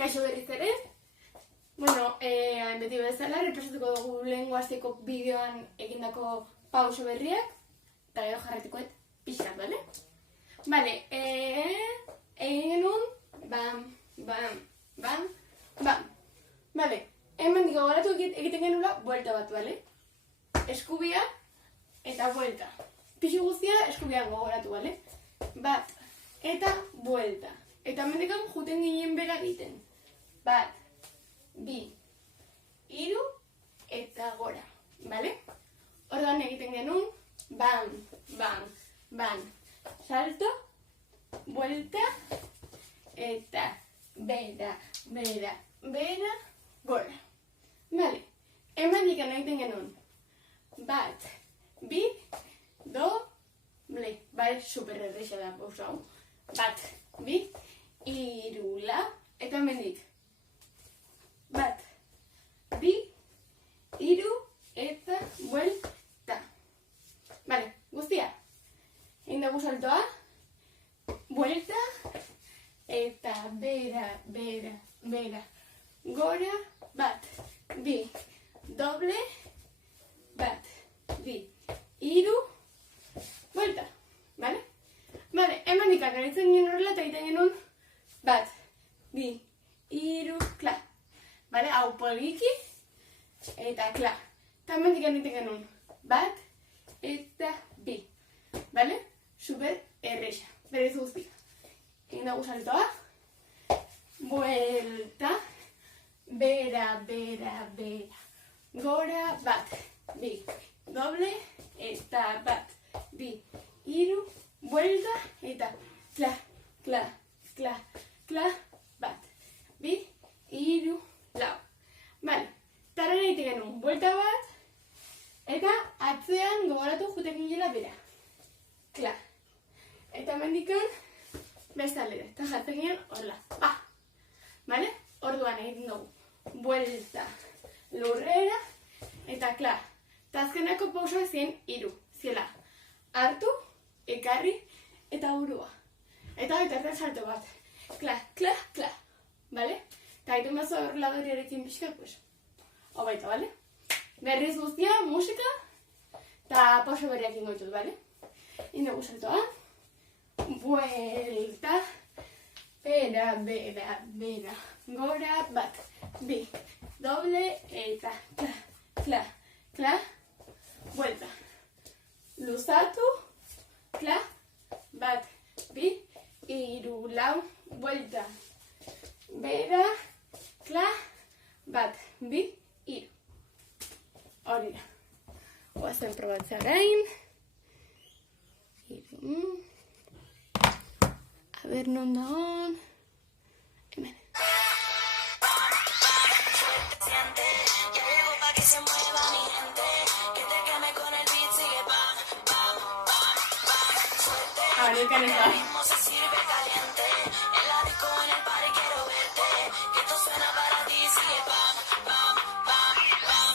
Kaixo berriz ere. Beti bezala, repasatuko dugu lehengo asteko bideoan egindako pauso berriak. Eta gero jarretikoet pixkat, bale? Bale, egin genuen, bam, bam, bam, bam. Bale, hemen gogoratu egiten genuela, buelta bat, bale? Eskubia eta buelta. Pixu guztia eskubia gogoratu, bale? Bat, eta buelta. Eta hemendikan juten ginen bera egiten. Bat, bi, hiru, eta gora, bale? Orduan egiten genuen, bam, bam, bam, salto, buelta, eta bera, bera, bera, gora. Bale, hemendikan egiten genuen, bat, bi, doble, bale, super erresa da pausa hau. Bat, bi, hiru, lau, eta hemendik. Bat, bi, hiru, eta buelta. Bale, guztia. Egin dugu saltoa, buelta, eta bera, bera, bera, gora, bat, bi, doble, bat, bi, hiru, buelta. Bale? Bale, hemen ikakaritzen ginen horrela eta egiten genuen, bat, bi, hiru, kla. Bale, hau poliki, eta kla. Eta hemen egiten genuen, bat, eta bi. Bale? Super erresa. Berez guztia. Egin dugu saltoa. Buelta. Bera, bera, bera. Gora, bat, bi. Doble, eta bat, bi. Hiru, buelta, eta kla, kla, kla, kla, bat, bi, hiru, lau. Bale, tarrera egiten genuen, buelta bat, eta atzean gogoratu jutekin gela bera. Kla. Eta mendikan, beste aldera, eta jatzen ginen horrela. Ba. Bale, orduan egiten dugu, buelta, lurrera, eta kla. Eta azkenako pausa zien hiru, ziela. Hartu, ekarri, eta burua. Eta bitartean salto bat. Kla, kla, kla. Bale? Eta haitu mazo horreladoriarekin pixka, pues. Hau baita, bale? Berriz guztia, musika, eta pausa berriak ingoituz, bale? Indugu saltoa. Buelta. Bera, bera, bera. Gora, bat, bi. Doble, eta kla, kla, kla. Buelta. Luzatu, kla, bat, bi, hiru, lau, buelta. Bera, kla, bat, bi, hiru. Hori da. Oazen probatzea orain. Hiru. A ber, non da on. Hemen. Ahora el ritmo se sirve caliente. En la disco, en el party quiero verte. Que esto suena para ti, sigue pam, pam, pam, pam.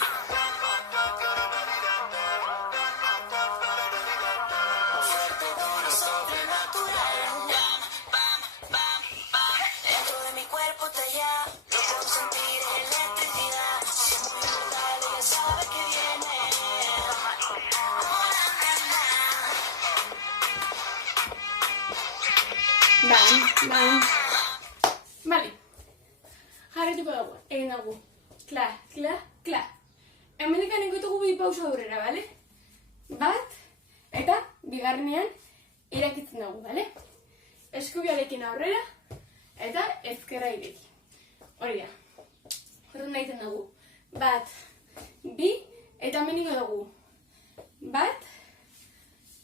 Fuerte, duro, sobrenatural. Pam, pam, pam, pam. Dentro de mi cuerpo está ya. Lo puedo sentir electricidad. Es muy brutal, ella sabe que viene. Bam, bam. Bale. Jarretuko dugu. Egin dugu. Kla, kla, kla. Hemendikan egitugu bi pausa aurrera, bale? Bat, eta bigarrenean irakitzen dugu, bale? Eskubiarekin aurrera, eta ezkerra ireki. Hori da. Horren egiten dugu. Bat, bi, eta hemeniko dugu. Bat,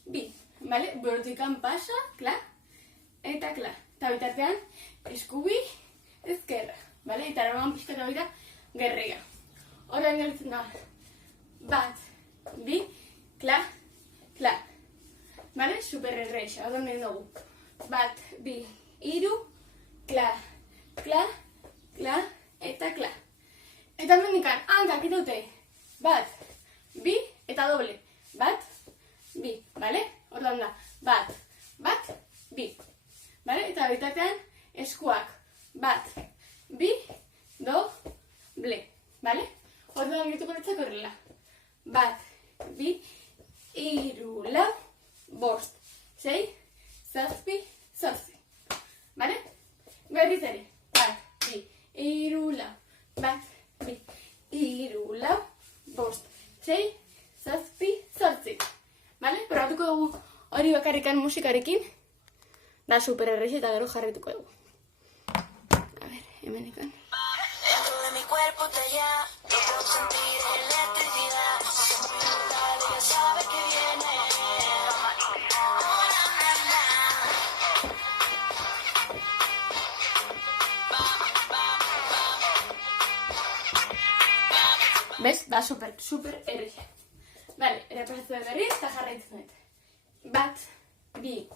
bi. Bale? Bortikan pasa, kla, eta kla. Eta bitartean, eskubi, ezkerra. Bale? Eta eraman pixkata baita, gerrega. Horren galitzen da. Bat, bi, kla, kla. Bale? Super erresa. Horren egin dugu. Bat, bi, hiru, kla, kla, kla, eta kla. Eta mendikan, hankak itaute. Bat, bi, eta doble. Bat, bi. Bale? Horren da. Bat, bat, bi. Bale? Eta bitartean eskuak. Bat, bi, doble, bale? Orduan gertuko litzak horrela. Bat, bi, hiru, lau, bost, sei, zazpi, zortzi. Bale? Berriz ere. Bat, bi, hiru, lau. Bat, bi, hiru, lau, bost, sei, zazpi, zortzi. Bale? Probatuko dugu hori bakarrikan musikarekin. Da super errez eta gero jarrituko dugu. A ver, hemen ikan. Dentro de mi cuerpo está ya, no puedo sentir electricidad. Es muy brutal, ella sabe que viene. Hola, nena. Bez? Da super errez. Bale, errepasatu da berriz eta jarraitzen dut. Bat, bi,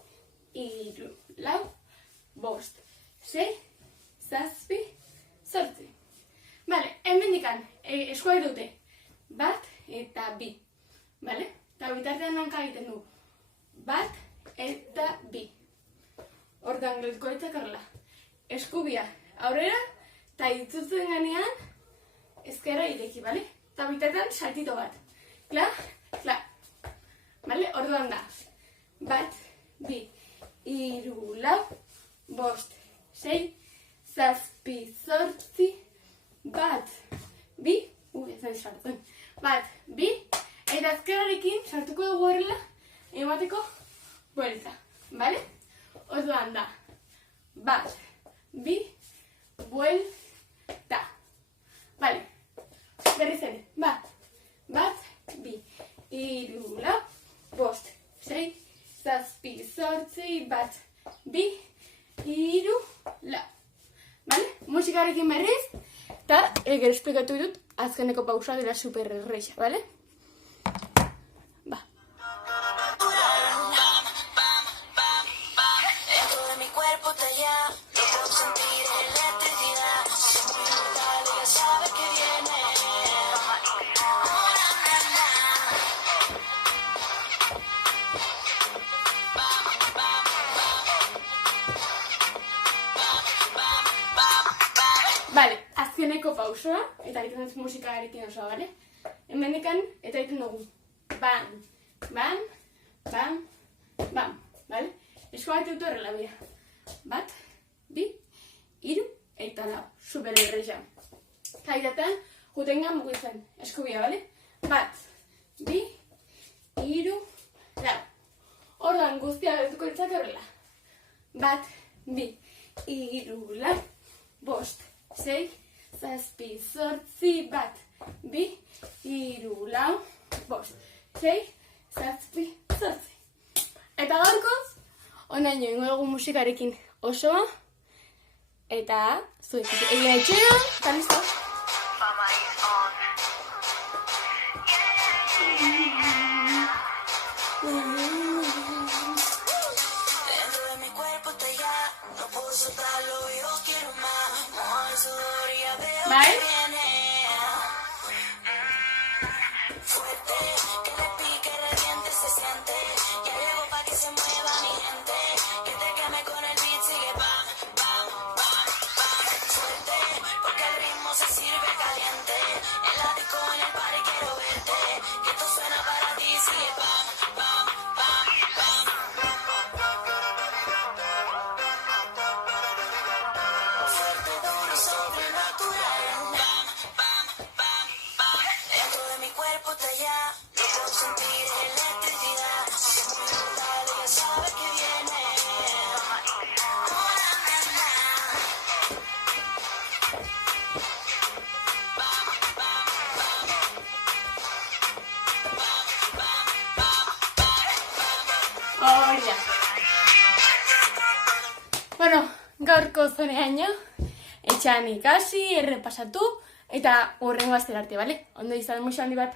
hiru, lau, bost, sei, zazpi, zortzi. Bale, hemendikan eskuak dute. Bat eta bi. Bale? Eta bitartean hanka egiten du. Bat eta bi. Ordan geltuko ditzak horrela. Eskubia aurrera eta itzutzen ganean ezkerra ireki, bale? Eta bitartean saltito bat. Kla, kla. Bale? Orduan da. Bat, bi, hiru, lau, bost, sei, zazpi, zortzi, bat, bi, ez nahi sartzen, bat, bi, eta azkerarekin sartuko dugu horrela, emateko buelta, bale? Orduan da, bat, bi, buelta, bale? Berriz ere, bat, bi, hiru, lau, bost, sei, zazpi, zortzi, bat, bi, hiru, lau. Bale? Musikarekin berriz, eta gero esplikatu dut azkeneko pausa dela super erreixa, bale? Ba. Dentro de mi cuerpo está ya, no puedo sentir electricidad. Es muy brutal, ella sabe que viene. Hola, nena. Bale, azkeneko pausoa, eta egiten dut musikarekin osoa, bale? Hemendikan, eta egiten dugu. Bam, bam, bam, bam, bale? Eskoak dut horrela, bera. Bat, bi, hiru, eta lau. Super erreza. Eta egiten, jutengan mugitzen. Eskubia, bale? Bat, bi, hiru, lau. Ordan guztia gertuko ditzak horrela. Bat, bi, hiru, lau, bost, sei, zazpi, zortzi, bat, bi, hiru, lau, bost, sei, zazpi, zortzi. Eta gaurkoz, onaino ingo dugu musikarekin osoa, eta zuetik egin etxera, eta listo. Dentro de mi cuerpo está ya, no puedo soltarlo, yo quiero más. Moja el sudor y ya veo Bye. que viene. Fuerte, que le pique, reviente, se siente. Ya llegó pa' que se mueva mi gente. Que te queme con el beat, sigue bam, bam, bam, bam. Fuerte, porque el ritmo se sirve caliente. En la disco, en el party quiero verte. Que esto suena para ti, sigue bam, bam, bam, bam. Fuerte, duro, sobrenatural. Bam, bam, bam, bam. Dentro de mi cuerpo está ya, no puedo sentir electricidad. Es muy brutal, ella sabe que viene. Hola, nena. Bam, bam, bam. Bam, bam, bam, bam. Hola. Bueno, gaurko zoneaino, etxean ikasi, errepasatu, eta hurrengo astera arte, bale? Ondo izan, muxo handi bat.